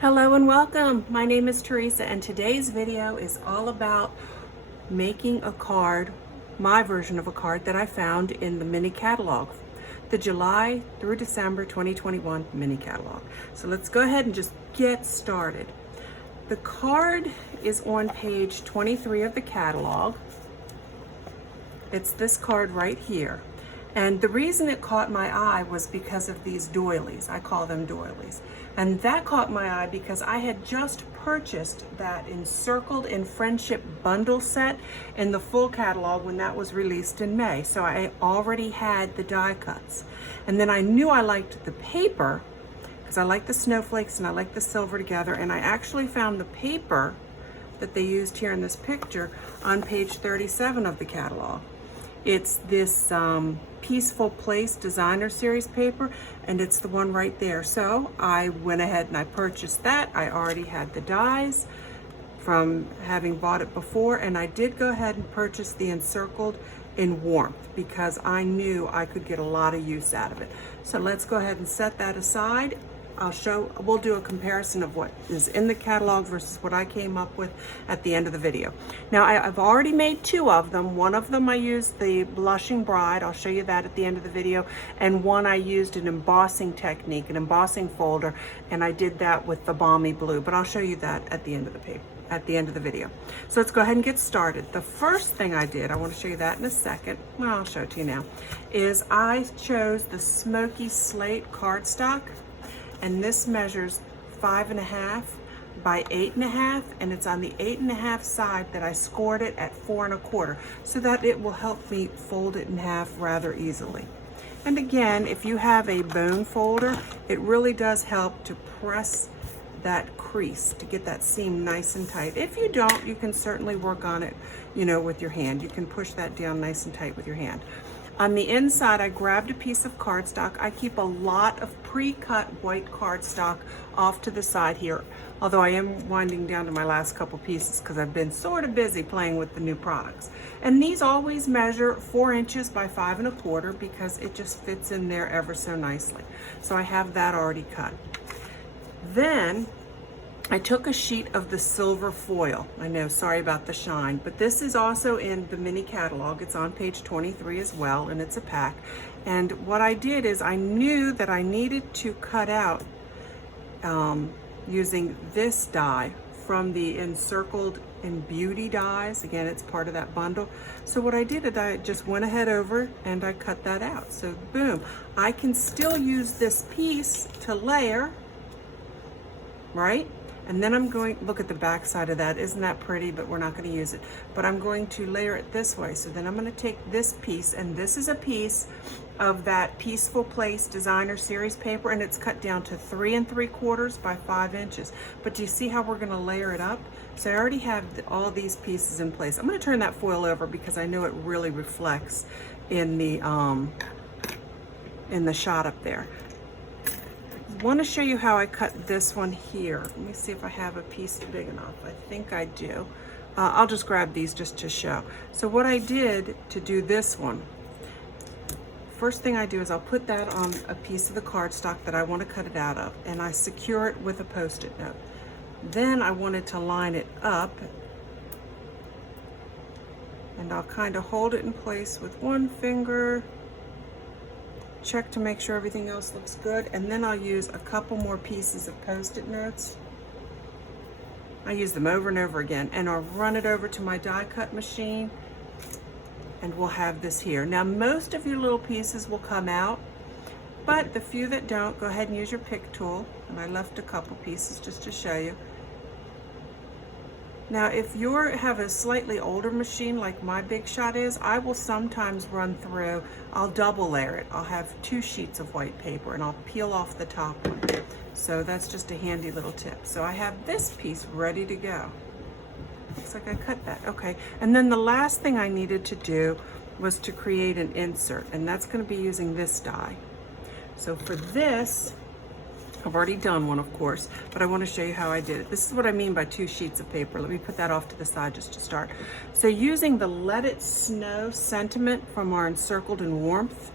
Hello and welcome. My name is Teresa and today's video is all about making a card, my version of a card that I found in the mini catalog, the July through December 2021 mini catalog. So let's go ahead and just get started. The card is on page 23 of the catalog. It's this card right here. And the reason it caught my eye was because of these doilies. I call them doilies. And that caught my eye because I had just purchased that Encircled in Friendship bundle set in the full catalog when that was released in May. So I already had the die cuts. And then I knew I liked the paper because I like the snowflakes and I like the silver together. And I actually found the paper that they used here in this picture on page 37 of the catalog. It's this Peaceful Place designer series paper, and it's the one right there. So I went ahead and I purchased that. I already had the dies from having bought it before, and I did go ahead and purchase the Encircled in Warmth because I knew I could get a lot of use out of it. So let's go ahead and set that aside. We'll do a comparison of what is in the catalog versus what I came up with at the end of the video. Now I've already made two of them. One of them I used the Blushing Bride, I'll show you that at the end of the video, and one I used an embossing technique, an embossing folder, and I did that with the Balmy Blue, but I'll show you that at the end of the paper, at the end of the video. So let's go ahead and get started. The first thing I did, I want to show you that in a second, well I'll show it to you now, is I chose the Smoky Slate cardstock. And this measures 5.5 by 8.5, and it's on the 8.5 side that I scored it at 4 1/4, so that it will help me fold it in half rather easily. And again, if you have a bone folder, it really does help to press that crease to get that seam nice and tight. If you don't, you can certainly work on it, with your hand. You can push that down nice and tight with your hand. On the inside, I grabbed a piece of cardstock. I keep a lot of pre-cut white cardstock off to the side here, although I am winding down to my last couple pieces because I've been sort of busy playing with the new products. And these always measure 4 inches by 5 1/4 because it just fits in there ever so nicely. So I have that already cut. Then I took a sheet of the silver foil. I know, sorry about the shine, but this is also in the mini catalog. It's on page 23 as well, and it's a pack. And what I did is I knew that I needed to cut out using this die from the Encircled in Beauty dies. Again, it's part of that bundle. So what I did is I just went ahead over and I cut that out. So boom, I can still use this piece to layer, right? And then I'm going, look at the back side of that. Isn't that pretty? But we're not going to use it. But I'm going to layer it this way. So then I'm going to take this piece, and this is a piece of that Peaceful Place designer series paper, and it's cut down to 3 3/4 by 5 inches. But do you see how we're going to layer it up? So I already have all these pieces in place. I'm going to turn that foil over because I know it really reflects in the shot up there. I want to show you how I cut this one here. Let me see if I have a piece big enough. I think I do. I'll just grab these just to show. So what I did to do this one, first thing I do is I'll put that on a piece of the cardstock that I want to cut it out of, and I secure it with a Post-it note. Then I wanted to line it up, and I'll kind of hold it in place with one finger, check to make sure everything else looks good, and then I'll use a couple more pieces of Post-it notes. I use them over and over again, and I'll run it over to my die cut machine, and we'll have this here. Now most of your little pieces will come out, but the few that don't, go ahead and use your pick tool, and I left a couple pieces just to show you. Now, if you have a slightly older machine like my Big Shot is, I will sometimes run through, I'll double layer it. I'll have 2 sheets of white paper and I'll peel off the top one. So that's just a handy little tip. So I have this piece ready to go. Looks like I cut that, okay. And then the last thing I needed to do was to create an insert, and that's gonna be using this die. So for this, I've already done one, of course, but I want to show you how I did it. This is what I mean by 2 sheets of paper. Let me put that off to the side just to start. So using the Let It Snow sentiment from our Encircled in Warmth,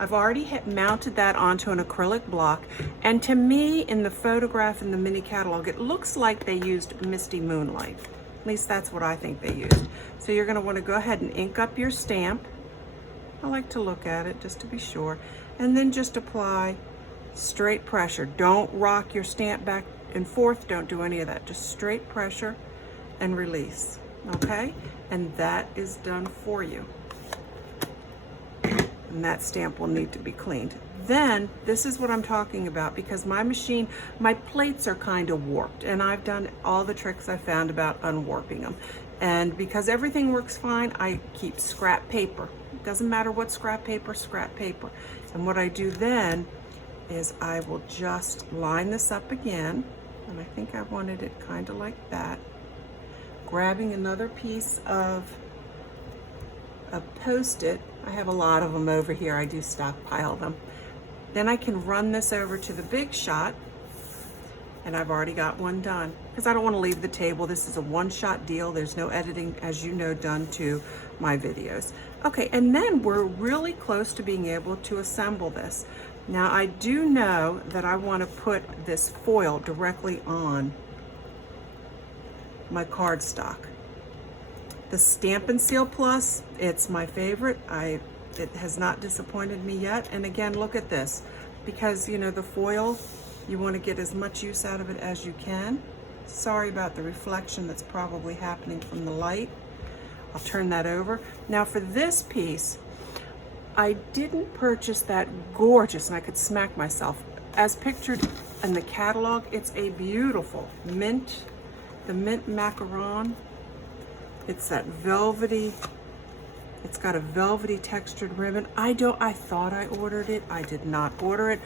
I've already mounted that onto an acrylic block, and to me, in the photograph in the mini catalog, it looks like they used Misty Moonlight. At least that's what I think they used. So you're gonna wanna go ahead and ink up your stamp. I like to look at it just to be sure. And then just apply straight pressure. Don't rock your stamp back and forth, don't do any of that. Just straight pressure and release, okay? And that is done for you. And that stamp will need to be cleaned. Then, this is what I'm talking about, because my machine, my plates are kind of warped, and I've done all the tricks I found about unwarping them. And because everything works fine, I keep scrap paper. It doesn't matter what scrap paper, scrap paper. And what I do then is I will just line this up again, and I think I wanted it kind of like that. Grabbing another piece of a Post-it. I have a lot of them over here. I do stockpile them. Then I can run this over to the Big Shot, and I've already got one done because I don't want to leave the table. This is a one-shot deal. There's no editing, as you know, done to my videos. Okay, and then we're really close to being able to assemble this. Now, I do know that I want to put this foil directly on my cardstock. The Stampin' Seal Plus, it's my favorite. It has not disappointed me yet. And again, look at this. Because, you know, the foil, you want to get as much use out of it as you can. Sorry about the reflection that's probably happening from the light. I'll turn that over. Now for this piece, I didn't purchase that gorgeous, and I could smack myself, as pictured in the catalog. It's a beautiful mint, the mint macaron. It's that velvety, it's got a velvety textured ribbon. I thought I ordered it. I did not order it,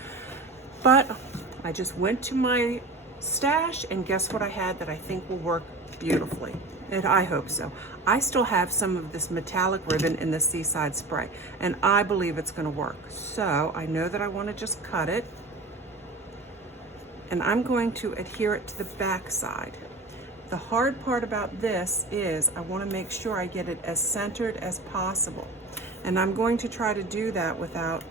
but I just went to my stash, and guess what I had that I think will work beautifully. And I hope so. I still have some of this metallic ribbon in the Seaside Spray, and I believe it's gonna work. So I know that I wanna just cut it, and I'm going to adhere it to the back side. The hard part about this is I wanna make sure I get it as centered as possible. And I'm going to try to do that without,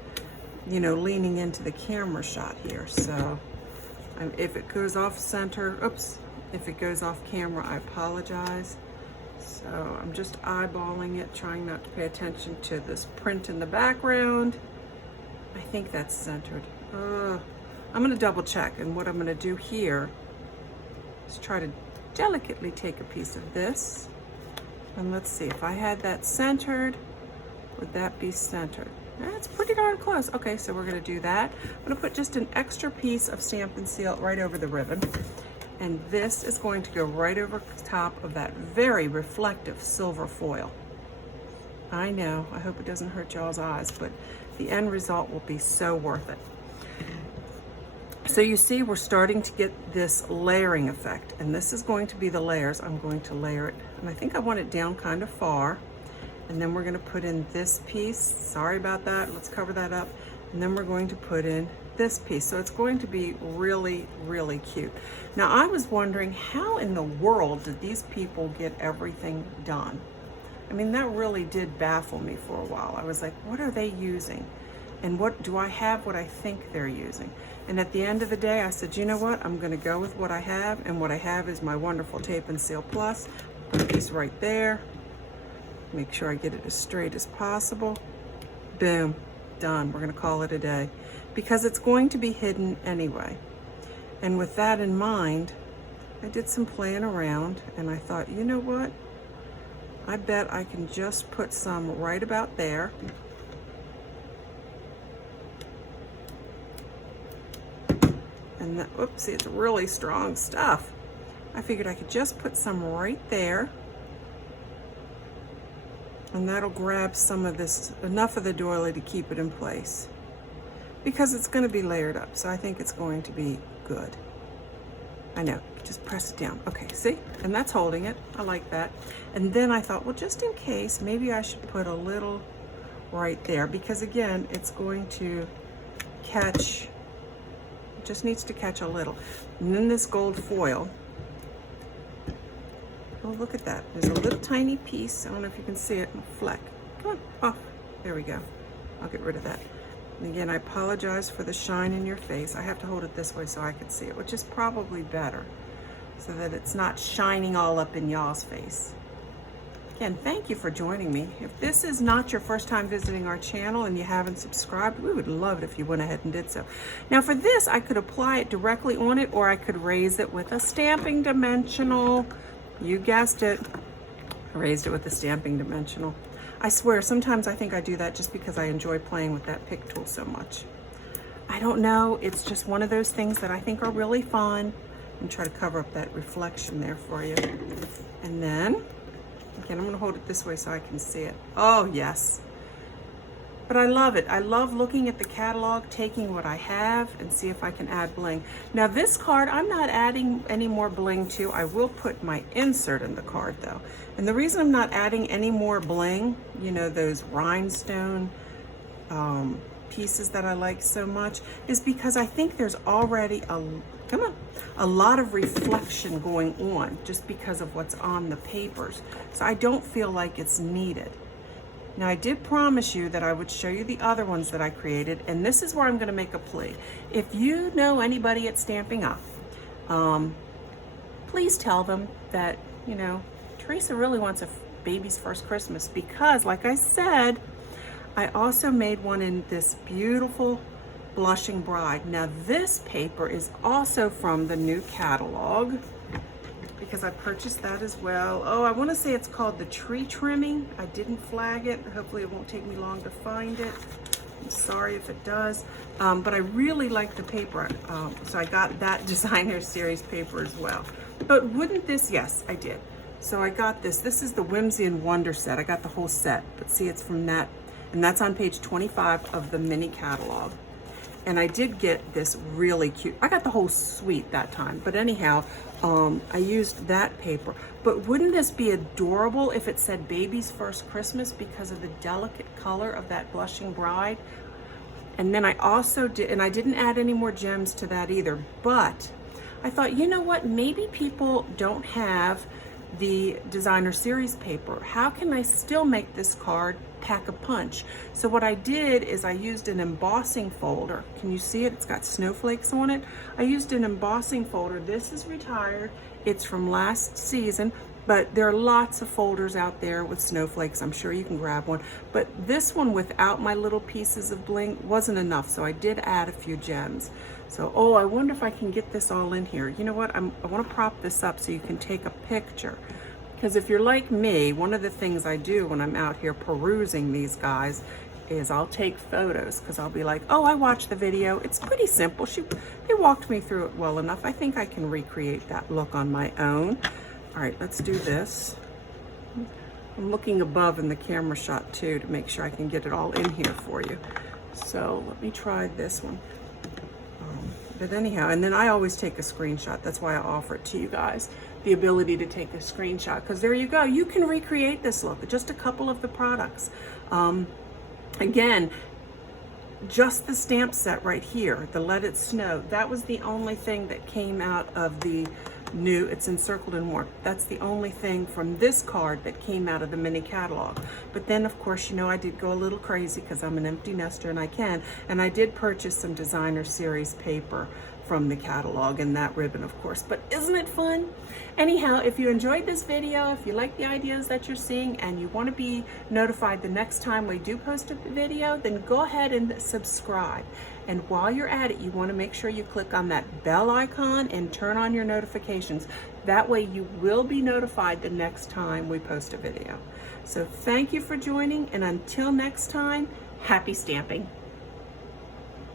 you know, leaning into the camera shot here. So if it goes off center, oops, if it goes off camera, I apologize. So I'm just eyeballing it, trying not to pay attention to this print in the background. I think that's centered. I'm gonna double check, and what I'm gonna do here is try to delicately take a piece of this. And let's see, if I had that centered, would that be centered? That's pretty darn close. Okay, so we're gonna do that. I'm gonna put just an extra piece of Stampin' Seal right over the ribbon. And this is going to go right over top of that very reflective silver foil. I know, I hope it doesn't hurt y'all's eyes, but the end result will be so worth it. So you see, we're starting to get this layering effect, and this is going to be the layers. I'm going to layer it, and I think I want it down kind of far. And then we're gonna put in this piece. Sorry about that, let's cover that up. And then we're going to put in this piece. So it's going to be really, really cute. Now I was wondering, how in the world did these people get everything done? I mean, that really did baffle me for a while. I was like, what are they using? And what do I have what I think they're using? And at the end of the day, I said, you know what? I'm gonna go with what I have, and what I have is my wonderful Tape and Seal Plus. Put a piece right there. Make sure I get it as straight as possible. Boom, done. We're gonna call it a day, because it's going to be hidden anyway. And with that in mind, I did some playing around, and I thought, you know what? I bet I can just put some right about there. And that, oopsie, it's really strong stuff. I figured I could just put some right there, and that'll grab some of this, enough of the doily to keep it in place, because it's going to be layered up. So I think it's going to be good. I know, just press it down. Okay, see? And that's holding it. I like that. And then I thought, well, just in case, maybe I should put a little right there, because again, it's going to catch, it just needs to catch a little. And then this gold foil. Oh, look at that. There's a little tiny piece. I don't know if you can see it. A fleck. Come on, off. There we go. I'll get rid of that. And again, I apologize for the shine in your face. I have to hold it this way so I can see it, which is probably better, so that it's not shining all up in y'all's face. Again, thank you for joining me. If this is not your first time visiting our channel and you haven't subscribed, we would love it if you went ahead and did so. Now for this, I could apply it directly on it, or I could raise it with a stamping dimensional. You guessed it. I raised it with a stamping dimensional. I swear, sometimes I think I do that just because I enjoy playing with that pick tool so much. I don't know, it's just one of those things that I think are really fun. And try to cover up that reflection there for you. And then, again, I'm gonna hold it this way so I can see it. Oh, yes. But I love it. I love looking at the catalog, taking what I have, and see if I can add bling. Now this card, I'm not adding any more bling to. I will put my insert in the card though. And the reason I'm not adding any more bling, you know, those rhinestone pieces that I like so much, is because I think there's already a lot of reflection going on just because of what's on the papers. So I don't feel like it's needed. Now I did promise you that I would show you the other ones that I created, and this is where I'm gonna make a plea. If you know anybody at Stampin' Up, please tell them that, you know, Teresa really wants a baby's first Christmas, because like I said, I also made one in this beautiful Blushing Bride. Now this paper is also from the new catalog, because I purchased that as well. Oh, I want to say it's called the Tree Trimming. I didn't flag it. Hopefully it won't take me long to find it. I'm sorry if it does. But I really like the paper. So I got that designer series paper as well. But wouldn't this, yes, I did. So I got this. This is the Whimsy and Wonder set. I got the whole set, but see, it's from that. And that's on page 25 of the mini catalog. And I did get this really cute, I got the whole suite that time, but anyhow, I used that paper. But wouldn't this be adorable if it said Baby's First Christmas, because of the delicate color of that Blushing Bride? And then I also did, and I didn't add any more gems to that either, but I thought, you know what, maybe people don't have the designer series paper. How can I still make this card pack a punch? So what I did is I used an embossing folder. Can you see it? It's got snowflakes on it. I used an embossing folder. This is retired. It's from last season, but there are lots of folders out there with snowflakes. I'm sure you can grab one. But this one without my little pieces of bling wasn't enough, so I did add a few gems. So, oh, I wonder if I can get this all in here. You know what? I want to prop this up so you can take a picture. Because if you're like me, one of the things I do when I'm out here perusing these guys is I'll take photos, because I'll be like, oh, I watched the video. It's pretty simple. They walked me through it well enough. I think I can recreate that look on my own. All right, let's do this. I'm looking above in the camera shot too to make sure I can get it all in here for you. So let me try this one. But anyhow, and then I always take a screenshot. That's why I offer it to you guys, the ability to take a screenshot, because there you go. You can recreate this look, just a couple of the products. Again, just the stamp set right here, the Let It Snow, that was the only thing that came out of the new, it's Encircled In Warmth. That's the only thing from this card that came out of the mini catalog. But then of course, you know, I did go a little crazy because I'm an empty nester and I did purchase some designer series paper from the catalog and that ribbon, of course. But isn't it fun? Anyhow, if you enjoyed this video, if you like the ideas that you're seeing and you want to be notified the next time we do post a video, then go ahead and subscribe. And while you're at it, you want to make sure you click on that bell icon and turn on your notifications. That way you will be notified the next time we post a video. So thank you for joining, and until next time, happy stamping.